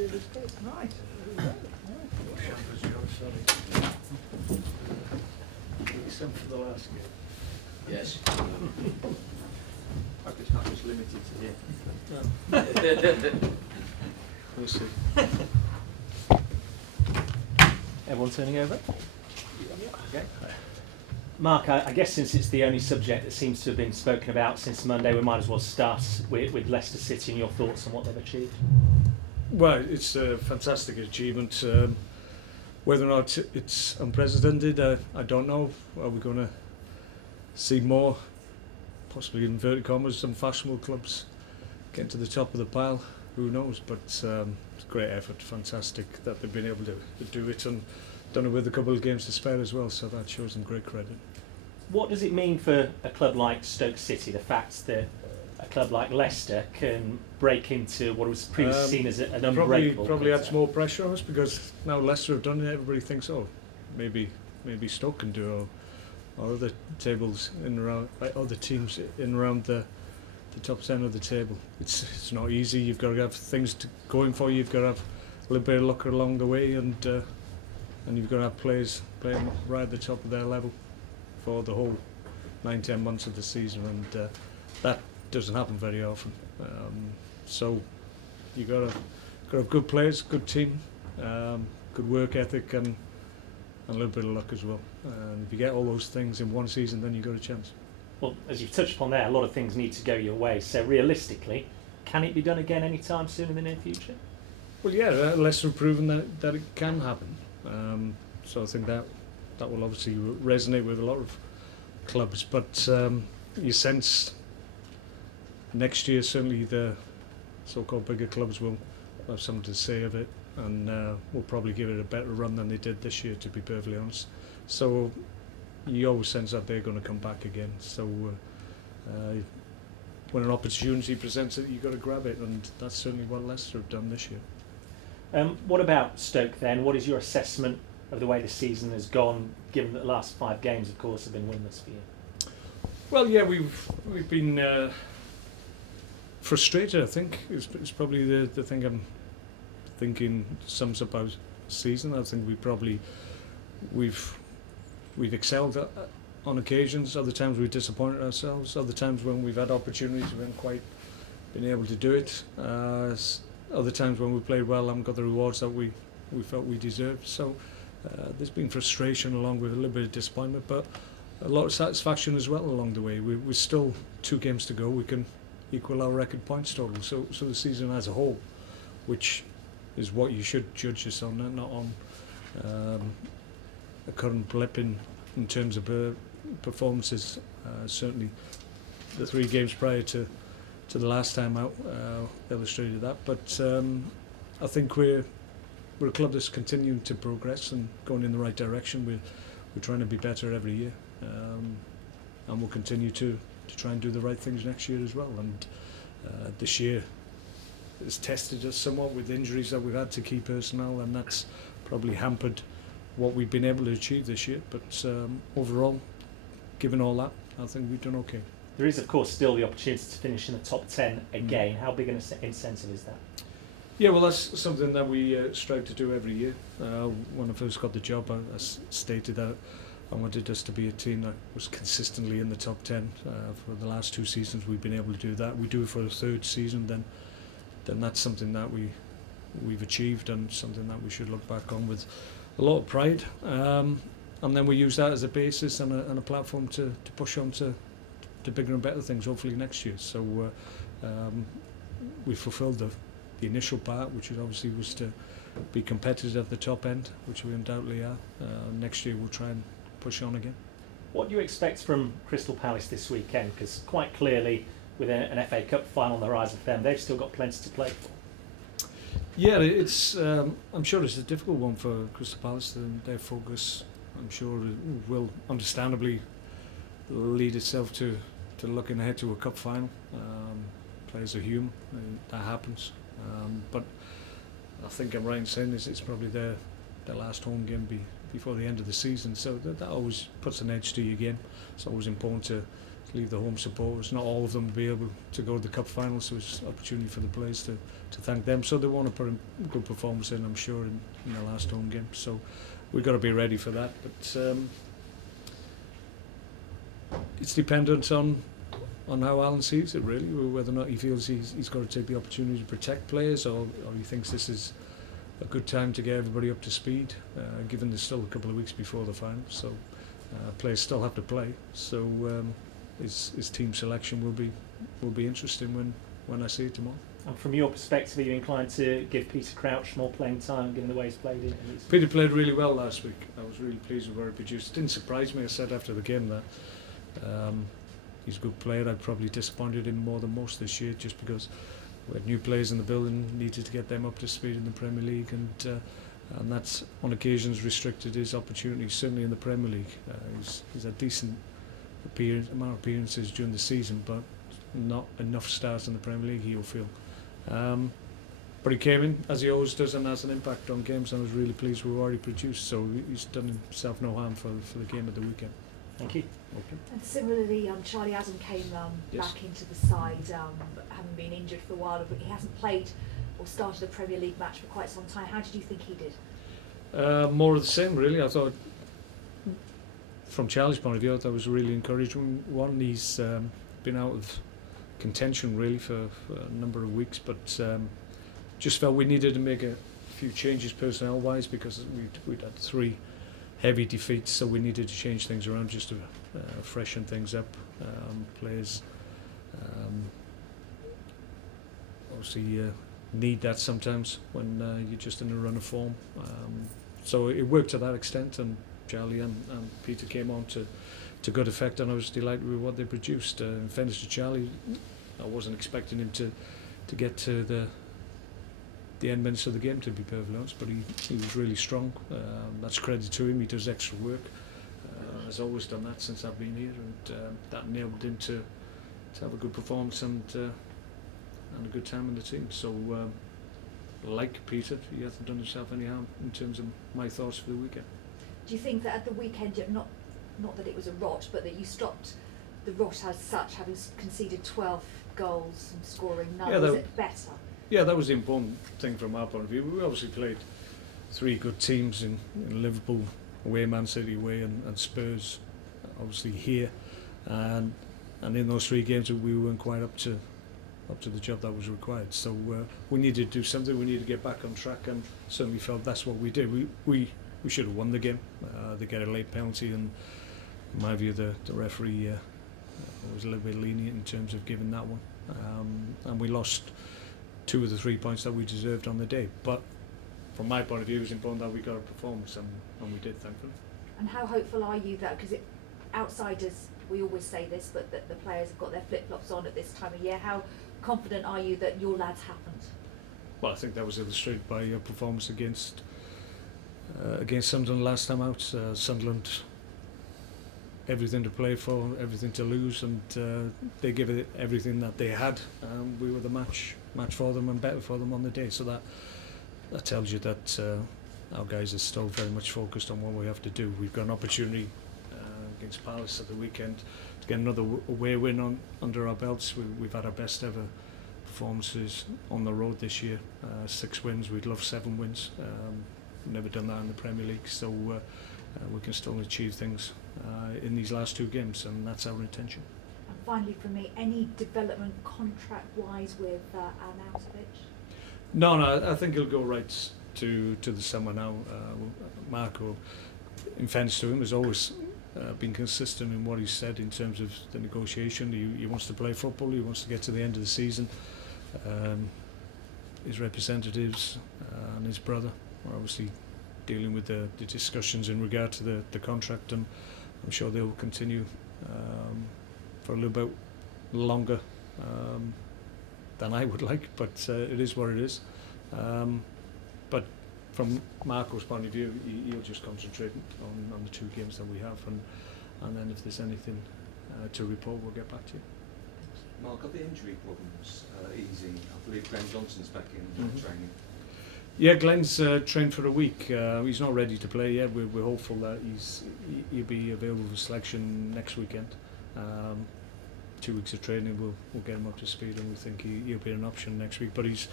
Right. Some for the last game. Yes. I could have us limited to here. We'll see. Everyone turning over? Okay. Mark, I guess since it's the only subject that seems to have been spoken about since Monday, we might as well start with Leicester City and your thoughts on what they've achieved. Well, it's a fantastic achievement. Whether or not it's unprecedented, I don't know. Are we going to see more, possibly in inverted commas, some fashionable clubs get to the top of the pile? Who knows? But it's a great effort, fantastic that they've been able to do it, and done it with a couple of games to spare as well, so that shows them great credit. What does it mean for a club like Stoke City, the fact that a club like Leicester can break into what was previously seen as an unbreakable? Probably adds more pressure on us, because now Leicester have done it, everybody thinks, oh, maybe Stoke can do it, or other tables in around, like other teams in around the top 10 of the table. It's not easy. You've got to have things going for you. You've got to have a little bit of luck along the way, and you've got to have players playing right at the top of their level for the whole 9-10 months of the season, and that doesn't happen very often. So you've got to have good players, good team, good work ethic, and a little bit of luck as well. And if you get all those things in one season, then you've got a chance. Well, as you've touched upon there, a lot of things need to go your way. So realistically, can it be done again anytime soon in the near future? Well, yeah, Leicester have proven that it can happen. So I think that will obviously resonate with a lot of clubs. But you sense next year, certainly the so-called bigger clubs will have something to say of it, and will probably give it a better run than they did this year, to be perfectly honest. So you always sense that they're going to come back again. So when an opportunity presents it, you've got to grab it, and that's certainly what Leicester have done this year. What about Stoke then? What is your assessment of the way the season has gone, given that the last 5 games, of course, have been winless for you? Well, yeah, we've been frustrated, I think. It's probably the thing I'm thinking sums up our season. I think we've excelled on occasions. Other times we've disappointed ourselves. Other times when we've had opportunities, we haven't quite been able to do it. Other times when we played well, haven't got the rewards that we felt we deserved. So there's been frustration along with a little bit of disappointment, but a lot of satisfaction as well along the way. We're still 2 games to go. We can equal our record points total. So the season as a whole, which is what you should judge us on, not on a current blip in terms of performances. Certainly the 3 games prior to the last time out illustrated that. But I think we're a club that's continuing to progress and going in the right direction. We're trying to be better every year, and we'll continue to try and do the right things next year as well. And this year has tested us somewhat with injuries that we've had to key personnel, and that's probably hampered what we've been able to achieve this year. But overall, given all that, I think we've done okay. There is, of course, still the opportunity to finish in the top 10 again. How big an incentive is that? Yeah, well, that's something that we strive to do every year. When I first got the job, I stated that I wanted us to be a team that was consistently in the top 10. For the last 2 seasons, we've been able to do that. We do it for the 3rd season, then that's something that we've achieved, and something that we should look back on with a lot of pride. And then we use that as a basis and a platform to push on to bigger and better things, hopefully next year. So we fulfilled the initial part, which obviously was to be competitive at the top end, which we undoubtedly are. Next year we'll try and push on again. What do you expect from Crystal Palace this weekend? Because quite clearly, with an FA Cup final on the horizon for them, they've still got plenty to play for. Yeah, it's. I'm sure it's a difficult one for Crystal Palace. Their focus, I'm sure, will understandably lead itself to looking ahead to a cup final. Players are human, that happens. But I think I'm right in saying this, it's probably their last home game before the end of the season, so that always puts an edge to your game. It's always important to leave the home supporters. Not all of them will be able to go to the cup final, so it's an opportunity for the players to thank them. So they want to put a good performance in, I'm sure, in the last home game. So we've got to be ready for that. But it's dependent on how Alan sees it, really, whether or not he feels he's got to take the opportunity to protect players, or he thinks this is a good time to get everybody up to speed, given there's still a couple of weeks before the final. So players still have to play. So his team selection will be interesting when I see it tomorrow. And from your perspective, are you inclined to give Peter Crouch more playing time, given the way he's played it? Peter played really well last week. I was really pleased with what he produced. It didn't surprise me. I said after the game that he's a good player. I probably disappointed him more than most this year, just because we had new players in the building, needed to get them up to speed in the Premier League, and that's on occasions restricted his opportunities, certainly in the Premier League. He's had decent amount of appearances during the season, but not enough starts in the Premier League, he'll feel. But he came in, as he always does, and has an impact on games, and I was really pleased with what he produced, so he's done himself no harm for the game at the weekend. Thank you. Okay. And similarly, Charlie Adam came Yes. back into the side, having been injured for a while, but he hasn't played or started a Premier League match for quite some time. How did you think he did? More of the same, really. I thought, from Charlie's point of view, that was a really encouraging one. He's been out of contention, really, for a number of weeks, but just felt we needed to make a few changes personnel-wise, because we'd had 3 heavy defeats, so we needed to change things around just to freshen things up. Players obviously need that sometimes when you're just in a run of form. So it worked to that extent, and Charlie and Peter came on to good effect, and I was delighted with what they produced. In fairness to Charlie, I wasn't expecting him to get to the end minutes of the game, to be perfectly honest, but he was really strong. That's credit to him. He does extra work. Has always done that since I've been here, and that enabled him to have a good performance and a good time in the team. So, like Peter, he hasn't done himself any harm in terms of my thoughts for the weekend. Do you think that at the weekend, not that it was a rot, but that you stopped the rot as such, having conceded 12 goals and scoring none? Was it better? Yeah, that was the important thing from our point of view. We obviously played 3 good teams in Liverpool away, Man City away, and Spurs obviously here, and in those 3 games we weren't quite up to the job that was required. So we needed to do something. We needed to get back on track, and certainly felt that's what we did. We should have won the game. They get a late penalty, and in my view the referee was a little bit lenient in terms of giving that one, and we lost 2 of the 3 points that we deserved on the day. But from my point of view, it was important that we got a performance, and we did, thankfully. And how hopeful are you that, because outsiders, we always say this, but that the players have got their flip-flops on at this time of year, how confident are you that your lads haven't? Well, I think that was illustrated by your performance against Sunderland last time out. Sunderland, everything to play for, everything to lose, and they gave it everything that they had. We were the match for them and better for them on the day. So that tells you that our guys are still very much focused on what we have to do. We've got an opportunity against Palace at the weekend to get another away win under our belts. We've had our best ever performances on the road this year. 6 wins. We'd love 7 wins. Never done that in the Premier League, so we can still achieve things in these last 2 games, and that's our intention. And finally, for me, any development contract-wise with Arnautovic? No, I think he'll go right to the summer now. Marco, in fairness to him, has always been consistent in what he's said in terms of the negotiation. He wants to play football. He wants to get to the end of the season. His representatives and his brother are obviously dealing with the discussions in regard to the contract, and I'm sure they'll continue for a little bit longer than I would like, but it is what it is. But from Marco's point of view, he'll just concentrate on the 2 games that we have, and then if there's anything to report, we'll get back to you. Mark, are the injury problems easing? I believe Glenn Johnson's back in training. Yeah, Glenn's trained for a week. He's not ready to play yet. We're hopeful that he'll be available for selection next weekend. 2 weeks of training will get him up to speed, and we think he'll be an option next week. But he's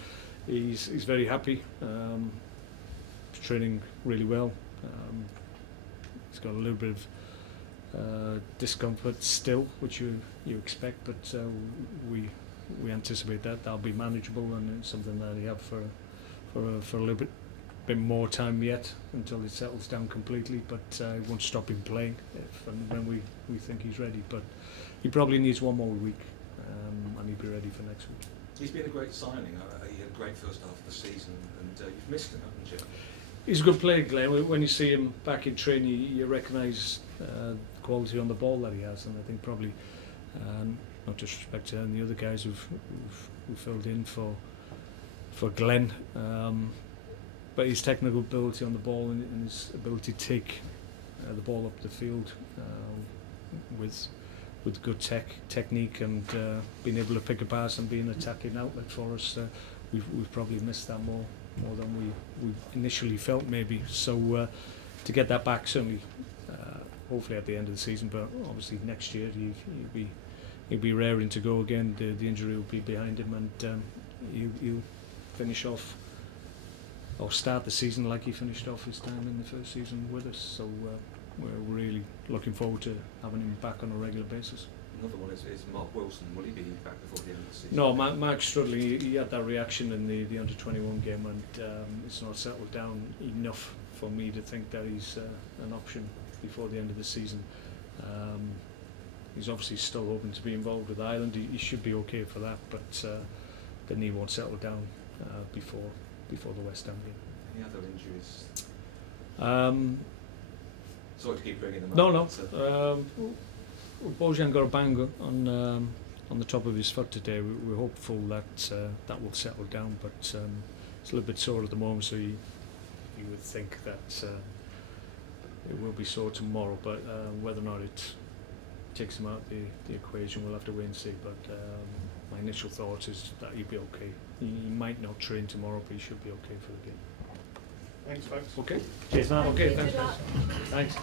very happy. He's training really well. He's got a little bit of discomfort still, which you expect, but we anticipate that'll be manageable, and it's something that he have for a little bit more time yet until it settles down completely. But it won't stop him playing if and when we think he's ready. But he probably needs one more week, and he'll be ready for next week. He's been a great signing. He had a great first half of the season, and you've missed him, haven't you? He's a good player, Glenn. When you see him back in training, you recognise the quality on the ball that he has, and I think probably, not disrespect to any other guys who've filled in for Glenn, but his technical ability on the ball and his ability to take the ball up the field with good technique and being able to pick a pass and be an attacking outlet for us, we've probably missed that more than we initially felt maybe. So to get that back, certainly, hopefully at the end of the season, but obviously next year he'll be raring to go again. The injury will be behind him, and he'll finish off or start the season like he finished off his time in the first season with us. So we're really looking forward to having him back on a regular basis. Another one is Mark Wilson. Will he be back before the end of the season? No, Mark's struggling. He had that reaction in the under-21 game, and it's not settled down enough for me to think that he's an option before the end of the season. He's obviously still hoping to be involved with Ireland. He should be okay for that, but the knee won't settle down before the West Ham game. Any other injuries? Sorry to keep bringing them up. No. Bojan got a bang on the top of his foot today. We're hopeful that that will settle down, but it's a little bit sore at the moment, so you would think that it will be sore tomorrow, but whether or not it takes him out the equation, we'll have to wait and see. But my initial thought is that he'll be okay. He might not train tomorrow, but he should be okay for the game. Thanks, folks. Okay. Cheers, Mark. Okay, Good thanks. luck. Thanks.